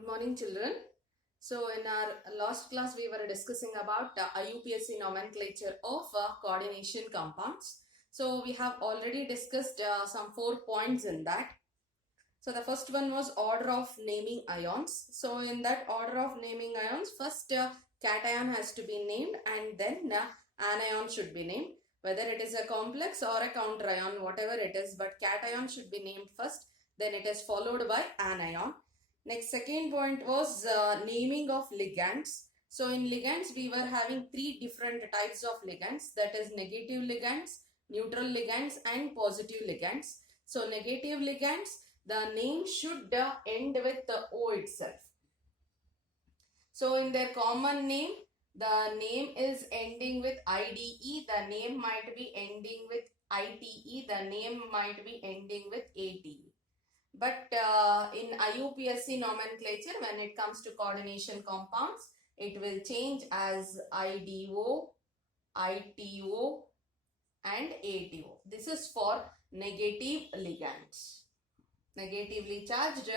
Good morning, children. So, in our last class, we were discussing about IUPAC nomenclature of coordination compounds. So, we have already discussed some 4 points in that. So, the first one was order of naming ions. So, in that order of naming ions, first cation has to be named and then anion should be named. Whether it is a complex or a counter ion, whatever it is, but cation should be named first, then it is followed by anion. Next, second point was naming of ligands. So in ligands, we were having 3 different types of ligands, that is negative ligands, neutral ligands and positive ligands. So negative ligands, the name should end with the O itself. So in their common name, the name is ending with IDE, the name might be ending with ITE, the name might be ending with ATE. But in IUPAC nomenclature, when it comes to coordination compounds, it will change as IDO, ITO and ATO. This is for negative ligands. Negatively charged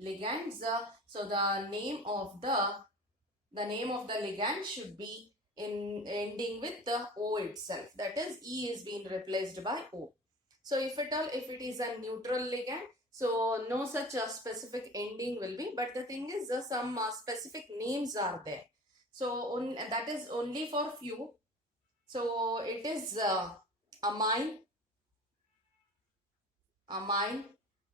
ligands. So the name of the ligand should be ending with the O itself. That is, E is being replaced by O. So if it is a neutral ligand, so no such specific ending will be, but the thing is some specific names are there. So that is only for few. So it is amine.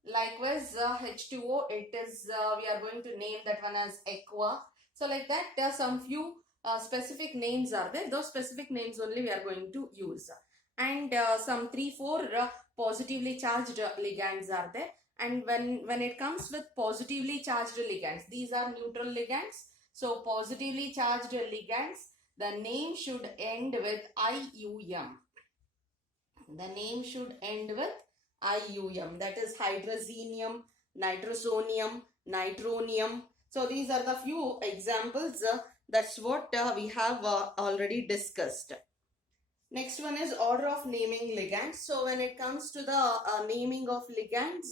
Likewise H2O, it is we are going to name that one as aqua. So like that there are some few specific names are there. Those specific names only we are going to use. And some 3-4 positively charged ligands are there. And when it comes with positively charged ligands, these are neutral ligands. So positively charged ligands, the name should end with IUM. The name should end with IUM. That is hydrazinium, nitrosonium, nitronium. So these are the few examples. That's what we have already discussed. Next one is order of naming ligands. So when it comes to the naming of ligands,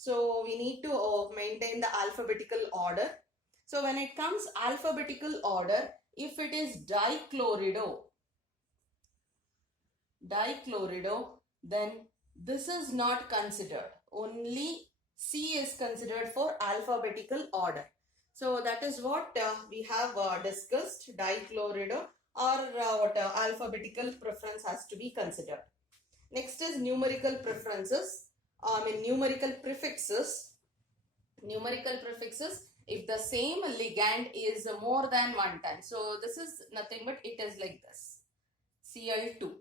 so we need to maintain the alphabetical order. So when it comes alphabetical order, if it is dichlorido, then this is not considered. Only C is considered for alphabetical order. So that is what we have discussed, dichlorido, or what alphabetical preference has to be considered. Next is numerical preferences. Numerical prefixes. Numerical prefixes, if the same ligand is more than one time. So this is nothing but it is like this, Cl2.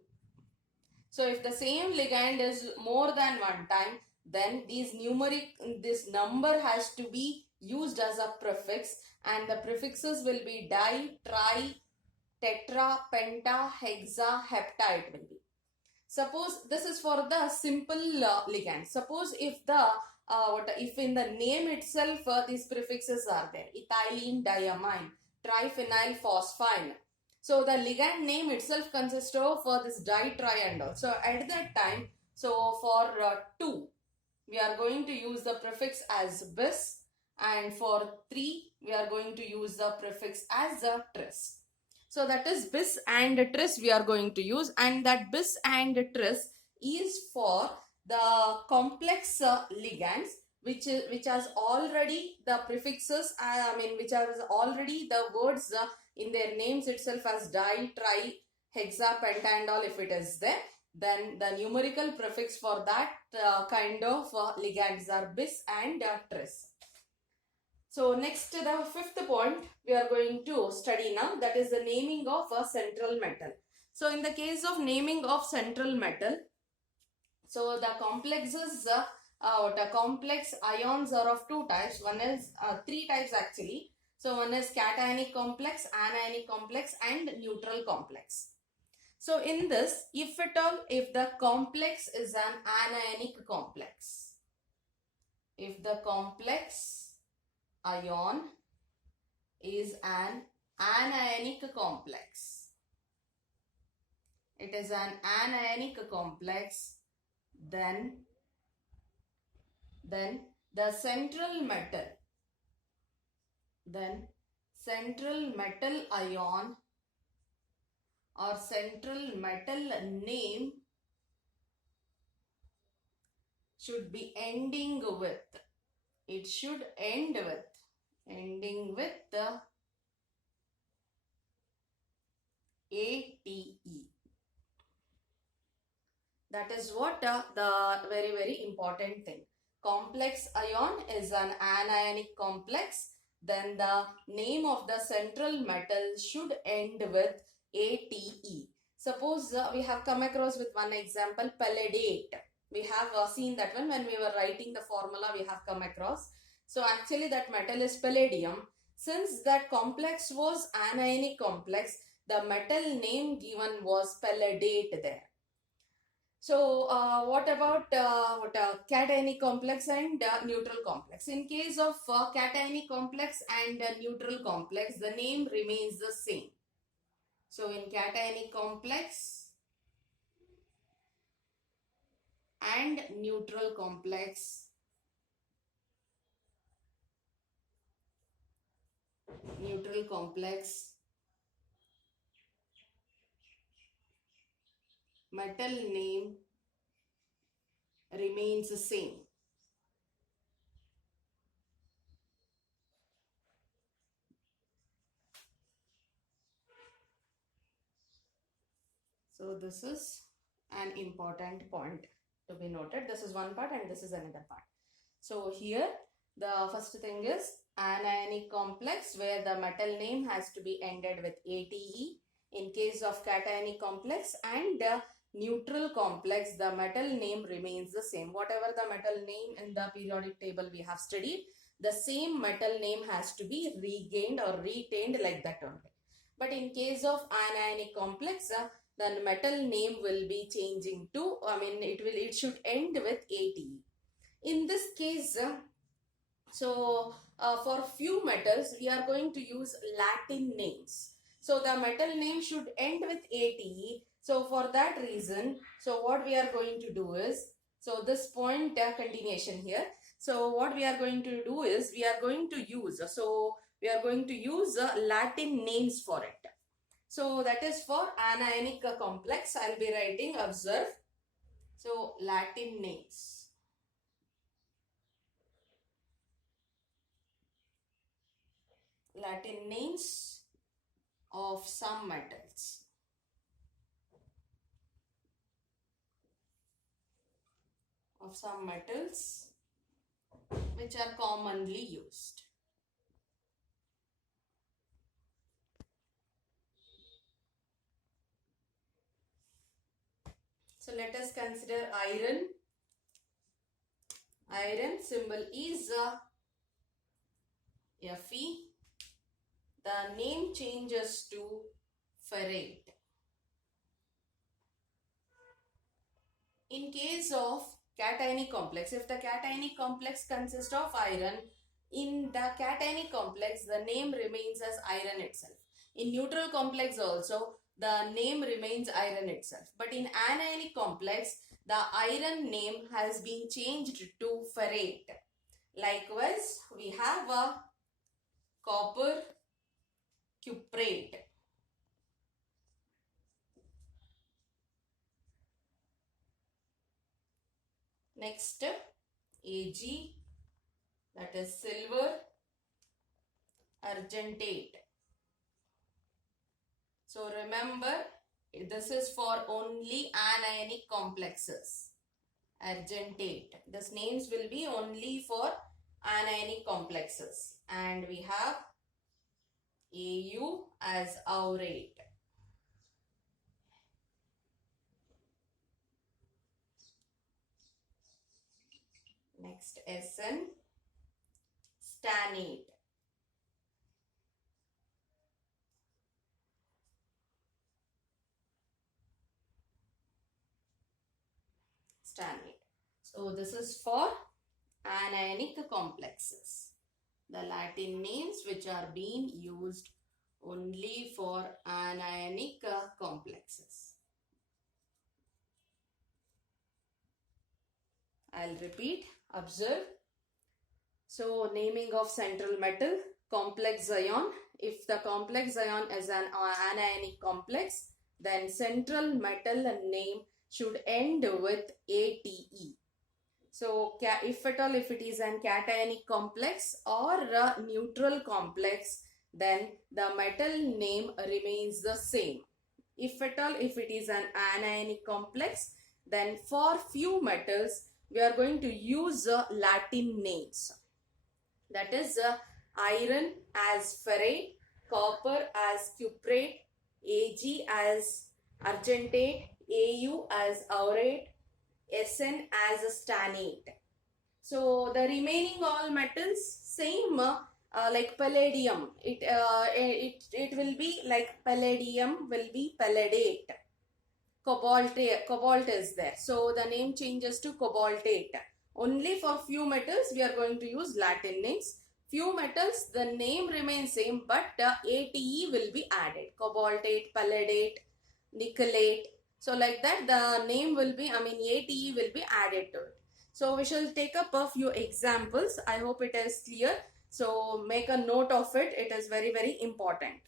So if the same ligand is more than one time, then this number has to be used as a prefix, and the prefixes will be di, tri, tetra, penta, hexa, hepta it will be. Suppose this is for the simple ligand. Suppose if if in the name itself these prefixes are there, ethylene diamine, triphenyl phosphine. So the ligand name itself consists of this di, tri and all. So at that time, so for 2, we are going to use the prefix as bis, and for 3, we are going to use the prefix as tris. So that is bis and tris we are going to use, and that bis and tris is for the complex ligands which has already the prefixes, which has already the words in their names itself as di, tri, hexa, penta and all. If it is there, then the numerical prefix for that kind of ligands are bis and tris. So next, the 5th point we are going to study now, that is the naming of a central metal. So in the case of naming of central metal, so the complexes, complex ions are of 2 types. One is 3 types actually. So one is cationic complex, anionic complex and neutral complex. So in this, if the complex is an anionic complex, if the complex ion is an anionic complex, it is an anionic complex, then the central metal then central metal ion or central metal name should be ending with, it should end with, ending with the ATE. That is what the very important thing. Complex ion is an anionic complex. Then the name of the central metal should end with ATE. Suppose we have come across with one example, palladiate. We have seen that one when we were writing the formula, we have come across. So actually that metal is palladium. Since that complex was anionic complex, the metal name given was palladate there. So what about cationic complex and neutral complex? In case of cationic complex and neutral complex, the name remains the same. So in cationic complex and neutral complex, metal name remains the same. So this is an important point to be noted. This is one part and this is another part. So here the first thing is anionic complex, where the metal name has to be ended with ATE. In case of cationic complex and neutral complex, the metal name remains the same. Whatever the metal name in the periodic table we have studied, the same metal name has to be regained or retained like that only. But in case of anionic complex, the metal name will be changing to, it should end with ATE. In this case, for few metals, we are going to use Latin names. So the metal name should end with ATE. So for that reason, so what we are going to do is, so this point continuation here. So what we are going to do is, we are going to use Latin names for it. So that is for anionic complex. I'll be writing, observe. So Latin names. Latin names of some metals. Which are commonly used. So let us consider iron. Iron symbol is Fe. The name changes to ferrate. In case of cationic complex, if the cationic complex consists of iron, in the cationic complex, the name remains as iron itself. In neutral complex also, the name remains iron itself. But in anionic complex, the iron name has been changed to ferrate. Likewise, we have a copper cuprate. Next, Ag, that is silver argentate. So remember, this is for only anionic complexes. Argentate. These names will be only for anionic complexes. And we have Au as aurate. Next, Sn, stannate. Stannate. So this is for anionic complexes. The Latin names which are being used only for anionic complexes. I'll repeat, observe. So naming of central metal, complex ion. If the complex ion is an anionic complex, then central metal name should end with ATE. So if at all, if it is an cationic complex or a neutral complex, then the metal name remains the same. If at all, if it is an anionic complex, then for few metals, we are going to use Latin names. That is iron as ferrate, copper as cuprate, Ag as argentate, Au as aurate, Sn as a stannate. So the remaining all metals same like palladium. It will be like palladium will be palladate. Cobalt is there. So the name changes to cobaltate. Only for few metals we are going to use Latin names. Few metals the name remains same, but ATE will be added. Cobaltate, palladate, nickelate. So like that the name will be, ATE will be added to it. So we shall take up a few examples. I hope it is clear. So make a note of it. It is very, very important.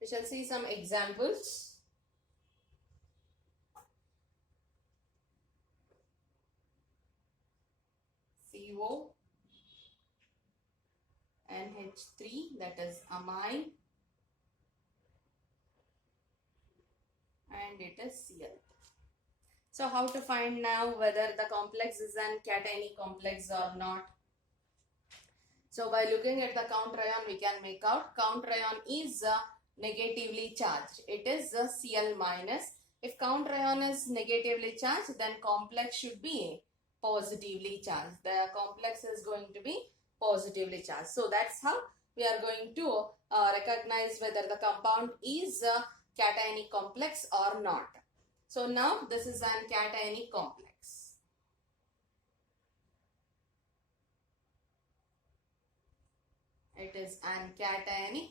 We shall see some examples. CO, NH3, that is amine, and it is Cl. So how to find now whether the complex is an cationic complex or not? So by looking at the counter ion, we can make out counter ion is negatively charged. It is Cl minus. If counter ion is negatively charged, then complex should be positively charged. The complex is going to be positively charged. So that's how we are going to recognize whether the compound is a cationic complex or not. So now this is an cationic complex. It is an cationic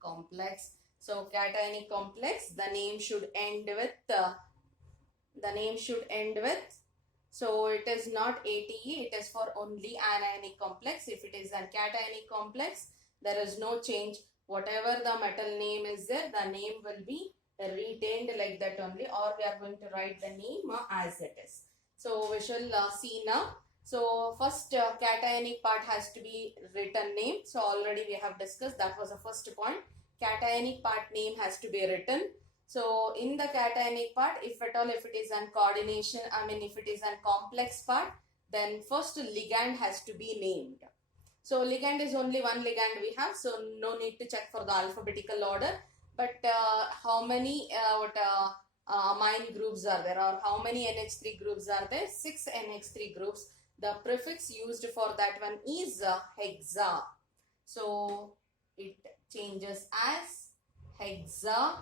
complex. So cationic complex, the name should end with so it is not ATE, it is for only anionic complex. If it is a cationic complex, there is no change. Whatever the metal name is there, the name will be retained like that only, or we are going to write the name as it is. So we shall see now. So first cationic part has to be written name. So already we have discussed, that was the first point. Cationic part name has to be written. So in the cationic part, if at all, if it is an coordination, if it is an complex part, then first ligand has to be named. So ligand is only one ligand we have, so no need to check for the alphabetical order. But how many amine groups are there, or how many NH3 groups are there? 6 NH3 groups. The prefix used for that one is hexa. So it changes as hexa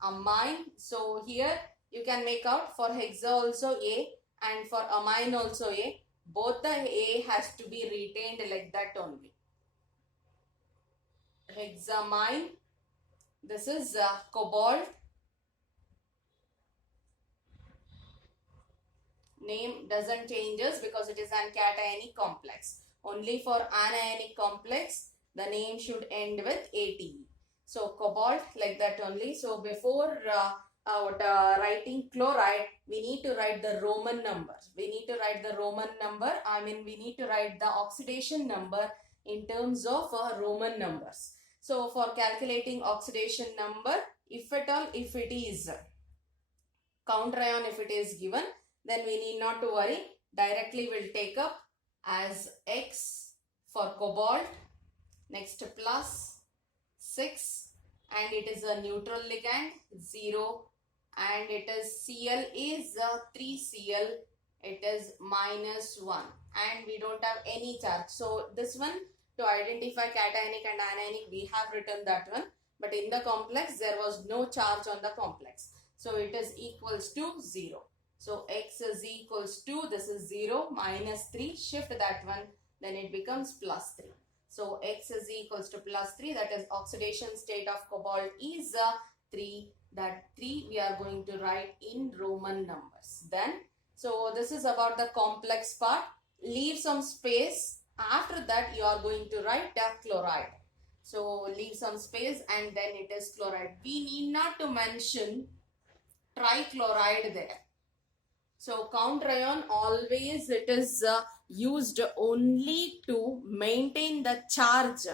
amine. So here you can make out for hexa also A and for amine also A. Both the A has to be retained like that only. Hexamine. This is cobalt. Name doesn't changes because it is an cationic complex. Only for anionic complex, the name should end with ATE. So cobalt like that only. So before writing chloride, we need to write the Roman numbers. We need to write the Roman number. We need to write the oxidation number in terms of Roman numbers. So for calculating oxidation number, if at all, if it is counter ion, if it is given, then we need not to worry. Directly we'll take up as X for cobalt. Next plus 6, and it is a neutral ligand 0, and it is Cl is 3Cl, it is -1, and we don't have any charge. So this one, to identify cationic and anionic, we have written that one, but in the complex there was no charge on the complex, so it is equals to 0. So X is equals to, this is 0, -3, shift that one, then it becomes +3. So X is equals to +3, that is oxidation state of cobalt is 3. that 3 we are going to write in Roman numbers. Then, so this is about the complex part. Leave some space. After that, you are going to write chloride. So leave some space and then it is chloride. We need not to mention trichloride there. So counter ion always it is used only to maintain the charge,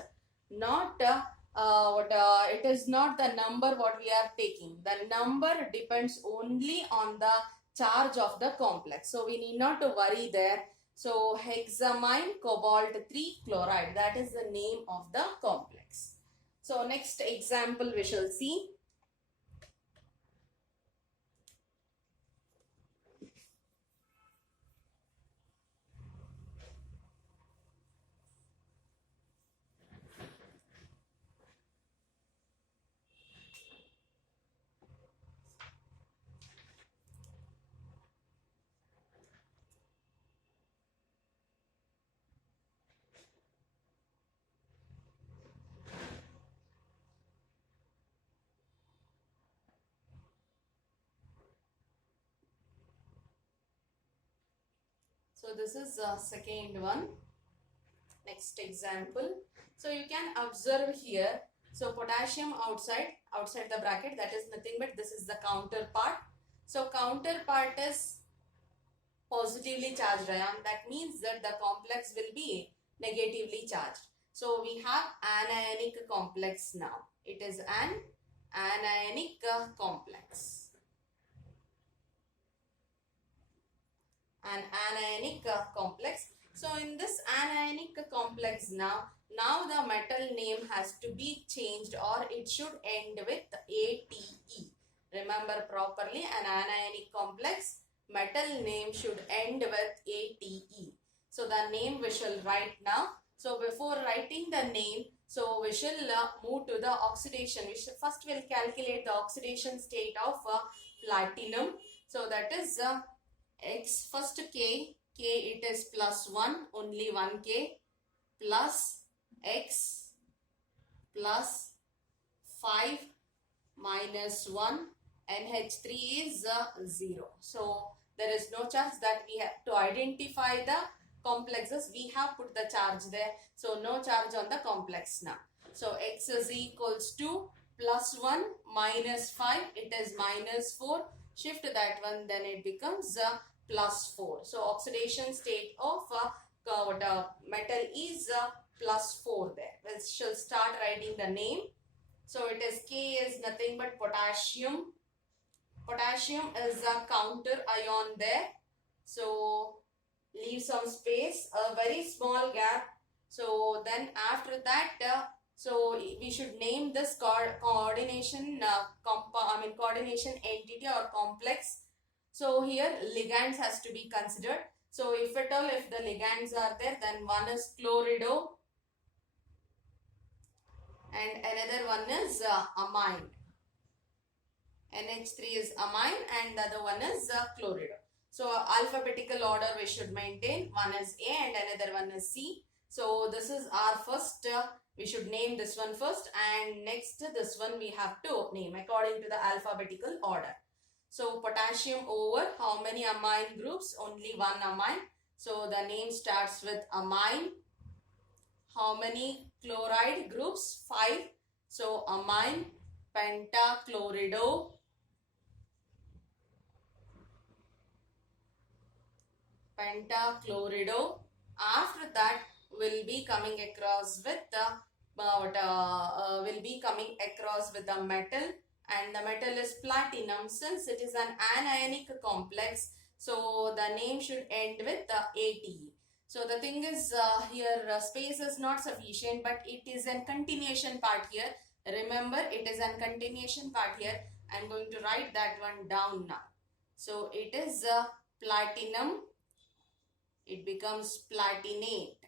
not it is not the number what we are taking. The number depends only on the charge of the complex. So we need not to worry there. So hexamine cobalt 3 chloride, that is the name of the complex. So next example we shall see. So this is the second one. Next example. So you can observe here. So potassium outside the bracket, that is nothing but this is the counterpart. So counterpart is positively charged ion. That means that the complex will be negatively charged. So we have anionic complex now. It is an anionic complex. An anionic complex. So in this anionic complex now the metal name has to be changed, or it should end with ATE. Remember properly, an anionic complex metal name should end with ATE. So the name we shall write now. So before writing the name, so we shall move to the oxidation. First we'll calculate the oxidation state of platinum. So that is X, first K it is plus 1, only 1 K, plus X plus 5 minus 1, NH3 is 0. So there is no charge, that we have to identify the complexes. We have put the charge there. So no charge on the complex now. So X is equals to plus 1 minus 5, it is minus 4. Shift that one, then it becomes plus 4. So oxidation state of metal is plus 4 there. We shall start writing the name. So it is K is nothing but potassium. Potassium is a counter ion there. So leave some space, a very small gap. So then after that, so we should name this coordination coordination entity or complex. So here ligands has to be considered. So if at all, if the ligands are there, then one is chlorido and another one is amine. NH3 is amine and the other one is chlorido. So alphabetical order we should maintain. One is A and another one is C. So this is our first, we should name this one first, and next this one we have to name according to the alphabetical order. So potassium over how many amine groups? Only one amine. So the name starts with amine. How many chloride groups? 5. So amine, pentachlorido, pentachlorido. After that will be coming across with the metal, and the metal is platinum. Since it is an anionic complex, so the name should end with ATE. So the thing is here space is not sufficient, but it is a continuation part here. Remember, it is a continuation part here. I am going to write that one down now. So it is platinum. It becomes platinate.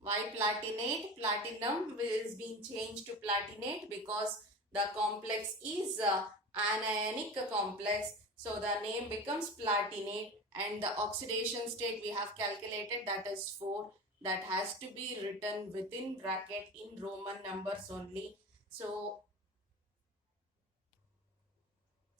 Why platinate? Platinum is being changed to platinate because the complex is anionic complex. So the name becomes platinate, and the oxidation state we have calculated, that is 4. That has to be written within bracket in Roman numbers only. So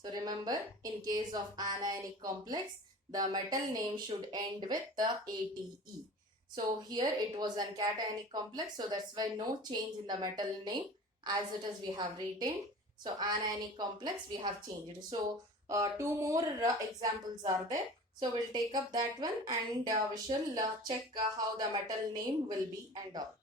So remember, in case of anionic complex, the metal name should end with the ATE. So here it was an cationic complex, so that's why no change in the metal name. As it is, we have retained. So anionic complex we have changed. So two more examples are there. So we'll take up that one, and we shall check how the metal name will be and all.